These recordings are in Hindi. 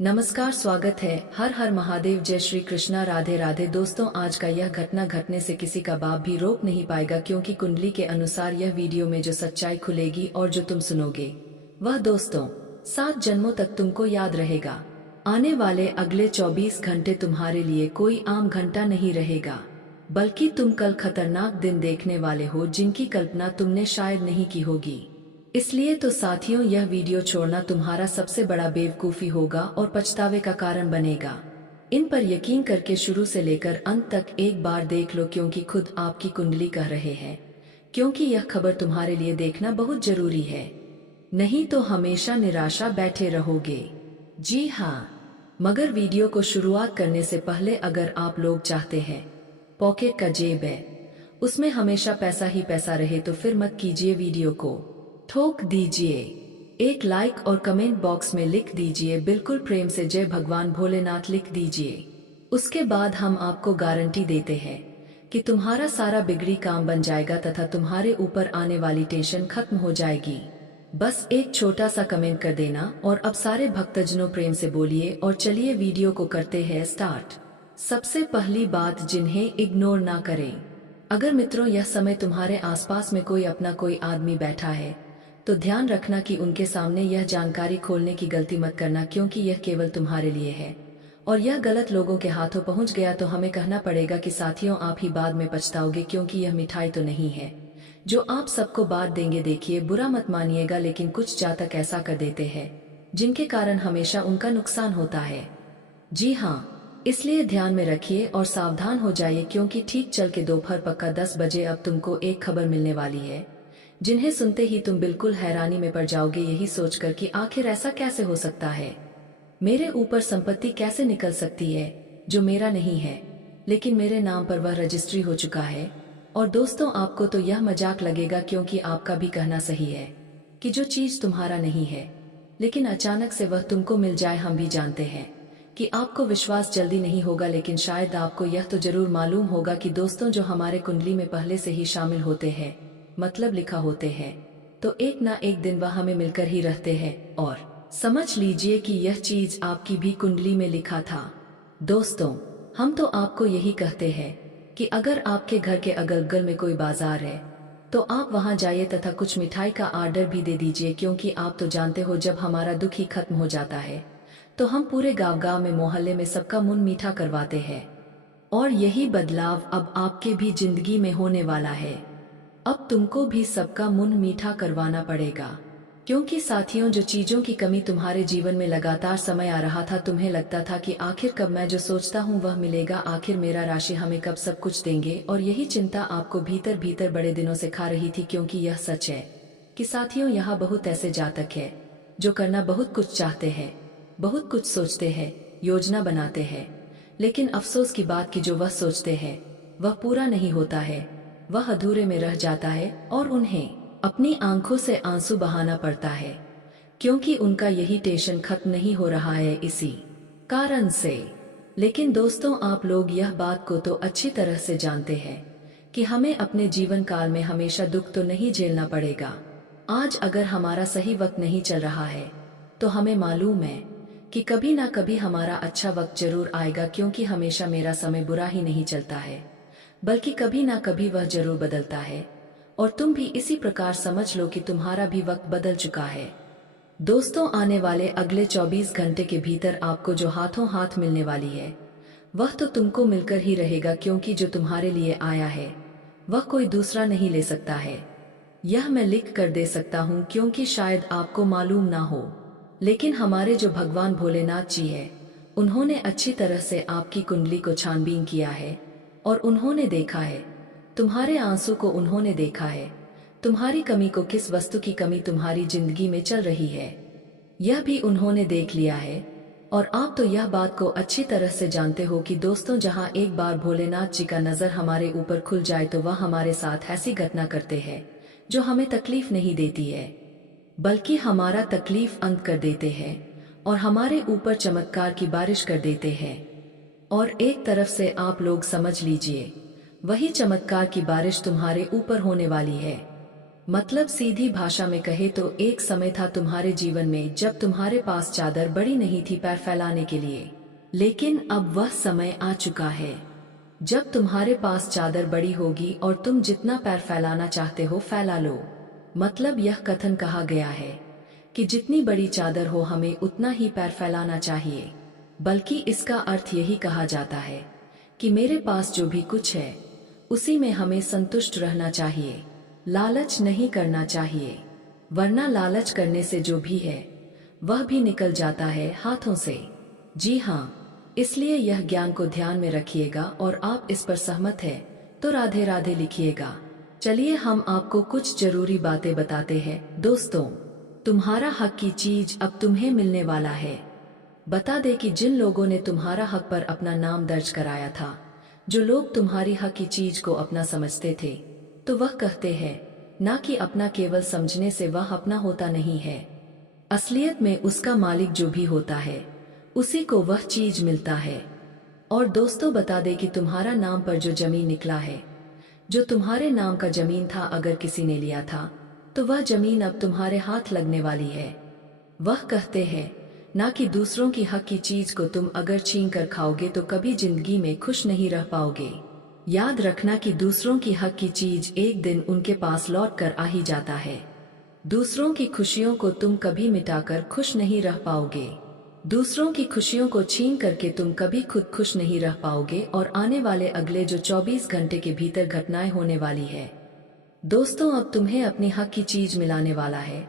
नमस्कार, स्वागत है। हर हर महादेव, जय श्री कृष्णा, राधे राधे। दोस्तों, आज का यह घटना घटने से किसी का बाप भी रोक नहीं पाएगा, क्योंकि कुंडली के अनुसार यह वीडियो में जो सच्चाई खुलेगी और जो तुम सुनोगे वह दोस्तों 7 जन्मों तक तुमको याद रहेगा। आने वाले अगले 24 घंटे तुम्हारे लिए कोई आम घंटा नहीं रहेगा, बल्कि तुम कल खतरनाक दिन देखने वाले हो जिनकी कल्पना तुमने शायद नहीं की होगी। इसलिए तो साथियों, यह वीडियो छोड़ना तुम्हारा सबसे बड़ा बेवकूफी होगा और पछतावे का कारण बनेगा। इन पर यकीन करके शुरू से लेकर अंत तक एक बार देख लो, क्योंकि खुद आपकी कुंडली कह रहे हैं, क्योंकि यह खबर तुम्हारे लिए देखना बहुत जरूरी है। नहीं तो हमेशा निराशा बैठे रहोगे। जी हाँ, मगर वीडियो को शुरुआत करने से पहले अगर आप लोग चाहते हैं पॉकेट का जेब है उसमें हमेशा पैसा ही पैसा रहे, तो फिर मत कीजिए, वीडियो को ठोक दीजिए। एक लाइक और कमेंट बॉक्स में लिख दीजिए बिल्कुल प्रेम से, जय भगवान भोलेनाथ लिख दीजिए। उसके बाद हम आपको गारंटी देते हैं कि तुम्हारा सारा बिगड़ी काम बन जाएगा तथा तुम्हारे ऊपर आने वाली टेंशन खत्म हो जाएगी। बस एक छोटा सा कमेंट कर देना। और अब सारे भक्तजनों प्रेम से बोलिए और चलिए वीडियो को करते हैं स्टार्ट। सबसे पहली बात, जिन्हें इग्नोर ना करें। अगर मित्रों यह समय तुम्हारे आसपास में कोई अपना कोई आदमी बैठा है तो ध्यान रखना कि उनके सामने यह जानकारी खोलने की गलती मत करना, क्योंकि यह केवल तुम्हारे लिए है। और यह गलत लोगों के हाथों पहुंच गया तो हमें कहना पड़ेगा कि साथियों, आप ही बाद में पछताओगे, क्योंकि यह मिठाई तो नहीं है जो आप सबको बांट देंगे। देखिए, बुरा मत मानिएगा, लेकिन कुछ जातक ऐसा कर देते हैं जिनके कारण हमेशा उनका नुकसान होता है। जी हाँ, इसलिए ध्यान में रखिए और सावधान हो जाइए, क्योंकि ठीक चल के दोपहर पक्का 10 बजे अब तुमको एक खबर मिलने वाली है जिन्हें सुनते ही तुम बिल्कुल हैरानी में पड़ जाओगे, यही सोचकर कि आखिर ऐसा कैसे हो सकता है, मेरे ऊपर संपत्ति कैसे निकल सकती है जो मेरा नहीं है, लेकिन मेरे नाम पर वह रजिस्ट्री हो चुका है। और दोस्तों, आपको तो यह मजाक लगेगा, क्योंकि आपका भी कहना सही है कि जो चीज तुम्हारा नहीं है लेकिन अचानक से वह तुमको मिल जाए। हम भी जानते हैं कि आपको विश्वास जल्दी नहीं होगा, लेकिन शायद आपको यह तो जरूर मालूम होगा कि दोस्तों, जो हमारे कुंडली में पहले से ही शामिल होते हैं, मतलब लिखा होते हैं, तो एक ना एक दिन वह हमें मिलकर ही रहते हैं। और समझ लीजिए कि यह चीज आपकी भी कुंडली में लिखा था। दोस्तों, हम तो आपको यही कहते हैं कि अगर आपके घर के अगल बगल में कोई बाजार है तो आप वहां जाइए तथा कुछ मिठाई का ऑर्डर भी दे दीजिए, क्योंकि आप तो जानते हो, जब हमारा दुख ही खत्म हो जाता है तो हम पूरे गांव में, मोहल्ले में सबका मुंह मीठा करवाते हैं। और यही बदलाव अब आपके भी जिंदगी में होने वाला है। अब तुमको भी सबका मुंह मीठा करवाना पड़ेगा, क्योंकि साथियों, जो चीजों की कमी तुम्हारे जीवन में लगातार समय आ रहा था, तुम्हें लगता था कि आखिर कब मैं जो सोचता हूँ वह मिलेगा, आखिर मेरा राशि हमें कब सब कुछ देंगे, और यही चिंता आपको भीतर भीतर बड़े दिनों से खा रही थी। क्योंकि यह सच है कि साथियों, यहाँ बहुत ऐसे जातक है जो करना बहुत कुछ चाहते हैं, बहुत कुछ सोचते हैं, योजना बनाते हैं, लेकिन अफसोस की बात कि जो वह सोचते हैं वह पूरा नहीं होता है, वह अधूरे में रह जाता है और उन्हें अपनी आंखों से आंसू बहाना पड़ता है, क्योंकि उनका यही टेंशन खत्म नहीं हो रहा है इसी कारण से। लेकिन दोस्तों, आप लोग यह बात को तो अच्छी तरह से जानते हैं कि हमें अपने जीवन काल में हमेशा दुख तो नहीं झेलना पड़ेगा। आज अगर हमारा सही वक्त नहीं चल रहा है तो हमें मालूम है कि कभी ना कभी हमारा अच्छा वक्त जरूर आएगा, क्योंकि हमेशा मेरा समय बुरा ही नहीं चलता है, बल्कि कभी ना कभी वह जरूर बदलता है। और तुम भी इसी प्रकार समझ लो कि तुम्हारा भी वक्त बदल चुका है। दोस्तों, आने वाले अगले 24 घंटे के भीतर आपको जो हाथों हाथ मिलने वाली है वह तो तुमको मिलकर ही रहेगा, क्योंकि जो तुम्हारे लिए आया है वह कोई दूसरा नहीं ले सकता है। यह मैं लिख कर दे सकता हूँ, क्योंकि शायद आपको मालूम ना हो, लेकिन हमारे जो भगवान भोलेनाथ जी है, उन्होंने अच्छी तरह से आपकी कुंडली को छानबीन किया है और उन्होंने देखा है तुम्हारे आंसू को, उन्होंने देखा है तुम्हारी कमी को, किस वस्तु की कमी तुम्हारी जिंदगी में चल रही है, यह भी उन्होंने देख लिया है। और आप तो यह बात को अच्छी तरह से जानते हो कि दोस्तों, जहां एक बार भोलेनाथ जी का नजर हमारे ऊपर खुल जाए तो वह हमारे साथ ऐसी घटना करते हैं जो हमें तकलीफ नहीं देती है, बल्कि हमारा तकलीफ अंत कर देते हैं और हमारे ऊपर चमत्कार की बारिश कर देते हैं। और एक तरफ से आप लोग समझ लीजिए, वही चमत्कार की बारिश तुम्हारे ऊपर होने वाली है। मतलब सीधी भाषा में कहे तो एक समय था तुम्हारे जीवन में जब तुम्हारे पास चादर बड़ी नहीं थी पैर फैलाने के लिए, लेकिन अब वह समय आ चुका है जब तुम्हारे पास चादर बड़ी होगी और तुम जितना पैर फैलाना चाहते हो फैला लो। मतलब यह कथन कहा गया है कि जितनी बड़ी चादर हो हमें उतना ही पैर फैलाना चाहिए, बल्कि इसका अर्थ यही कहा जाता है कि मेरे पास जो भी कुछ है उसी में हमें संतुष्ट रहना चाहिए, लालच नहीं करना चाहिए, वरना लालच करने से जो भी है वह भी निकल जाता है हाथों से। जी हाँ, इसलिए यह ज्ञान को ध्यान में रखिएगा और आप इस पर सहमत है तो राधे राधे लिखिएगा। चलिए हम आपको कुछ जरूरी बातें बताते हैं। दोस्तों, तुम्हारा हक की चीज अब तुम्हें मिलने वाला है। बता दे कि जिन लोगों ने तुम्हारा हक पर अपना नाम दर्ज कराया था, जो लोग तुम्हारी हक की चीज को अपना समझते थे, तो वह कहते हैं ना कि अपना केवल समझने से वह अपना होता नहीं है। असलियत में उसका मालिक जो भी होता है उसी को वह चीज मिलता है। और दोस्तों बता दे कि तुम्हारा नाम पर जो जमीन निकला है, जो तुम्हारे नाम का जमीन था, अगर किसी ने लिया था तो वह जमीन अब तुम्हारे हाथ लगने वाली है। वह कहते हैं ना कि दूसरों की हक की चीज को तुम अगर छीन कर खाओगे तो कभी जिंदगी में खुश नहीं रह पाओगे। याद रखना कि दूसरों की हक की चीज एक दिन उनके पास लौट कर आ ही जाता है। दूसरों की खुशियों को तुम कभी मिटाकर खुश नहीं रह पाओगे। दूसरों की खुशियों को छीन करके तुम कभी खुद खुश नहीं रह पाओगे। और आने वाले अगले जो 24 घंटे के भीतर घटनाएं होने वाली है दोस्तों, अब तुम्हें अपनी हक की चीज मिलाने वाला है।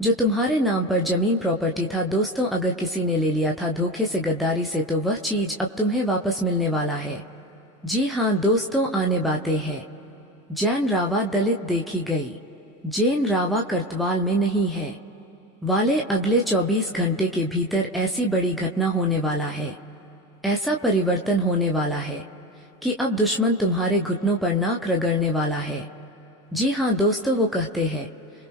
जो तुम्हारे नाम पर जमीन प्रॉपर्टी था दोस्तों, अगर किसी ने ले लिया था धोखे से, गद्दारी से, तो वह चीज अब तुम्हें वापस मिलने वाला है। जी हाँ दोस्तों, आने बातें हैं। जैन रावा दलित देखी गई, जैन रावा करतवाल में नहीं है वाले अगले 24 घंटे के भीतर ऐसी बड़ी घटना होने वाला है, ऐसा परिवर्तन होने वाला है कि अब दुश्मन तुम्हारे घुटनों पर नाक रगड़ने वाला है। जी हाँ दोस्तों, वो कहते हैं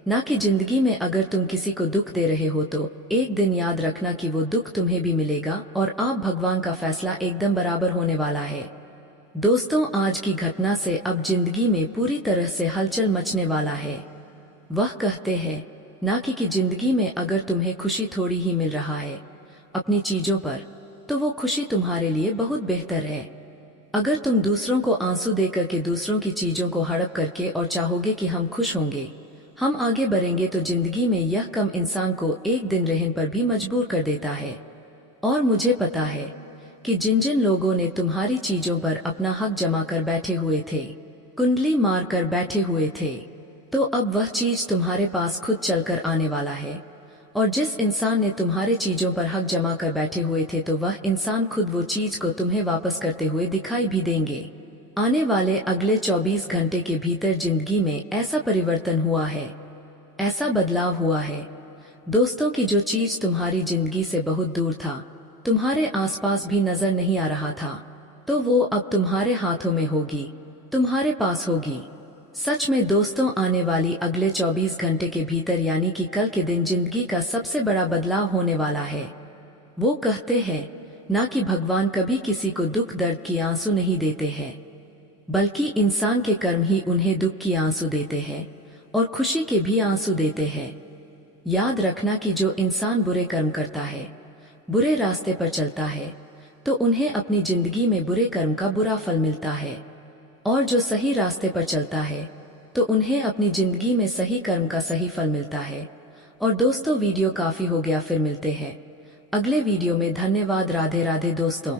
ना कि जिंदगी में अगर तुम किसी को दुख दे रहे हो तो एक दिन याद रखना कि वो दुख तुम्हें भी मिलेगा और आप भगवान का फैसला एकदम बराबर होने वाला है। दोस्तों, आज की घटना से अब जिंदगी में पूरी तरह से हलचल मचने वाला है। वह कहते हैं ना कि जिंदगी में अगर तुम्हें खुशी थोड़ी ही मिल रहा है अपनी चीजों पर, तो वो खुशी तुम्हारे लिए बहुत बेहतर है। अगर तुम दूसरों को आंसू दे करके, दूसरों की चीजों को हड़प करके और चाहोगे कि हम खुश होंगे, हम आगे बढ़ेंगे, तो जिंदगी में यह कम इंसान को एक दिन रहने पर भी मजबूर कर देता है। और मुझे पता है कि जिन जिन लोगों ने तुम्हारी चीजों पर अपना हक जमा कर बैठे हुए थे, कुंडली मार कर बैठे हुए थे, तो अब वह चीज तुम्हारे पास खुद चलकर आने वाला है। और जिस इंसान ने तुम्हारे चीजों पर हक जमा कर बैठे हुए थे, तो वह इंसान खुद वो चीज को तुम्हें वापस करते हुए दिखाई भी देंगे। आने वाले अगले 24 घंटे के भीतर जिंदगी में ऐसा परिवर्तन हुआ है, ऐसा बदलाव हुआ है दोस्तों कि जो चीज तुम्हारी जिंदगी से बहुत दूर था, तुम्हारे आसपास भी नजर नहीं आ रहा था, तो वो अब तुम्हारे हाथों में होगी, तुम्हारे पास होगी। सच में दोस्तों, आने वाली अगले 24 घंटे के भीतर यानी कि कल के दिन जिंदगी का सबसे बड़ा बदलाव होने वाला है। वो कहते हैं ना कि भगवान कभी किसी को दुख दर्द की आंसू नहीं देते हैं, बल्कि इंसान के कर्म ही उन्हें दुख की आंसू देते हैं और खुशी के भी आंसू देते हैं। याद रखना कि जो इंसान बुरे कर्म करता है, बुरे रास्ते पर चलता है, तो उन्हें अपनी जिंदगी में बुरे कर्म का बुरा फल मिलता है, और जो सही रास्ते पर चलता है तो उन्हें अपनी जिंदगी में सही कर्म का सही फल मिलता है। और दोस्तों, वीडियो काफी हो गया, फिर मिलते हैं अगले वीडियो में। धन्यवाद। राधे राधे दोस्तों।